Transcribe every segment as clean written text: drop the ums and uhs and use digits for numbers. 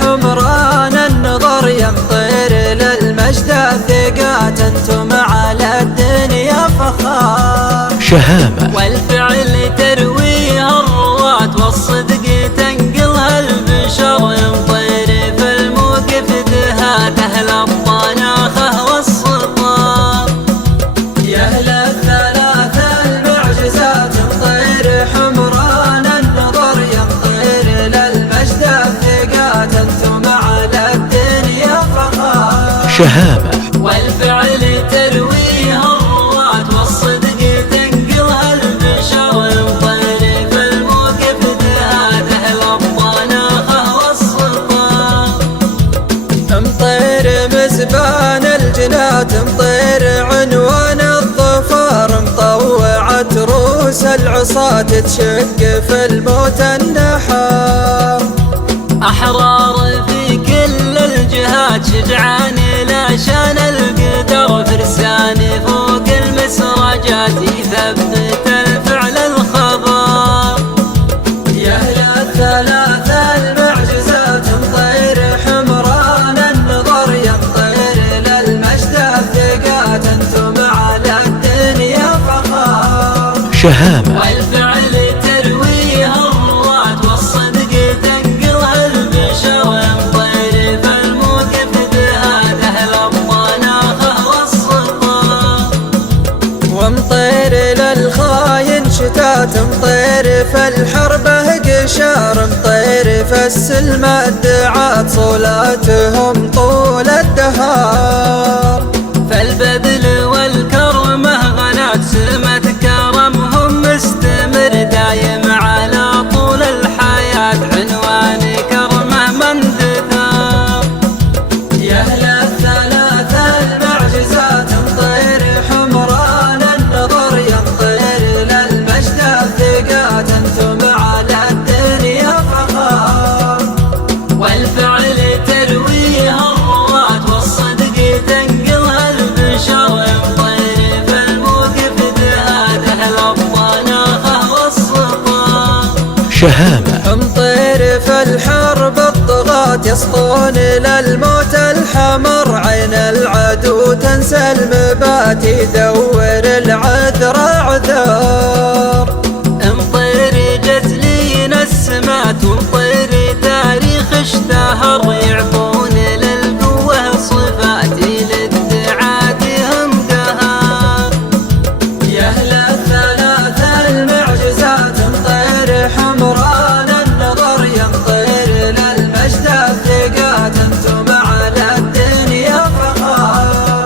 حمران النظر يمطر للمجد ثقات انتم على الدنيا فخار شهامة والفعل ترويها الروات والصدق تنقلها البشر يمطر في الموقف دهات أهل الطناخة والسطار يا أهل الثلاثة المعجزات يمطر حمران النظر يمطر للمجد ثقات انتم على الدنيا فخار شهامة والفعل ترويها الروات والصدق تنقلها البشر يمطر في الموقف دهات أهل الطناخة والسطار مطير مزبان الجنات مطير عنوان الظفار مطوعت رؤوس العصاة تشق في الموت النحار أحرار في كل الجهات شجعان لا شان القدر فرسان فوق المسرجات يثبت الفعل الخبر يا أهل الثلاثة المعجزات مطير حمران النظر يمطر للمجد ثقات انتم على الدنيا فخار شهامة والفعل ترويها الروات والصدق تنقلها البشر يمطر في الموقف دهات أهل الطناخة والسطار ومطير للخاين شتات مطير في الحربة قشار مطير في السلم الدعاة صولاتهم طول الدهار فالبذل والكرمة غنات سمة كرمهم مستمر دايم على طول الحياة عنوان كرمه من دثار يا أهل الثلاثة المعجزات مطير حمران النظر يمطر للمجد ثقات انتم على الدنيا فخار والفعل ترويها الروات والصدق تنقلها البشر يمطر في الموقف دهات أهل الطناخة والسطار شهامة مطير في الحرب الطغاة يسطون للموت الحمر عين العدو تنسى المبات يدور العذر عذار مطير جزلين السمات ومطير تاريخ اشتهر يعفون للقوة صفات للدعاة هم قهار يا أهل الثلاثة المعجزات مطير حمران النظر يمطر للمجد ثقات انتم على الدنيا فخار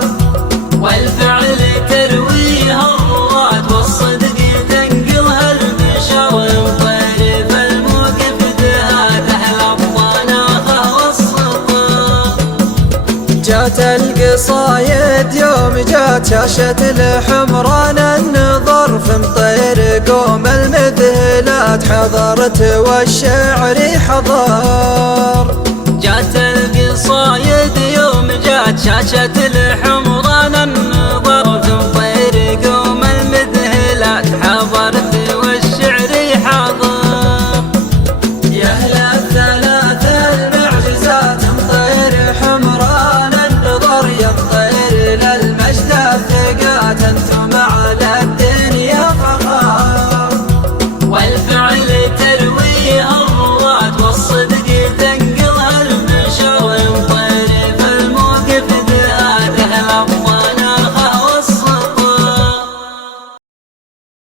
والفعل ترويها الروات والصدق تنقلها البشر يمطر في الموقف دهات أهل الطناخة والسطار جات القصايد يوم جات شاشة الحمران النظر في مطير قوم المذهلات حضرت والشعر حضر جات القصايد يوم جات شاشة الحمران النظر في مطير قوم المذهلات حضرت والشعر حضر يا أهل الثلاثة المعجزات مطير حمران النظر يمطر للمجد ثقات انتم على الدنيا فخار والفعل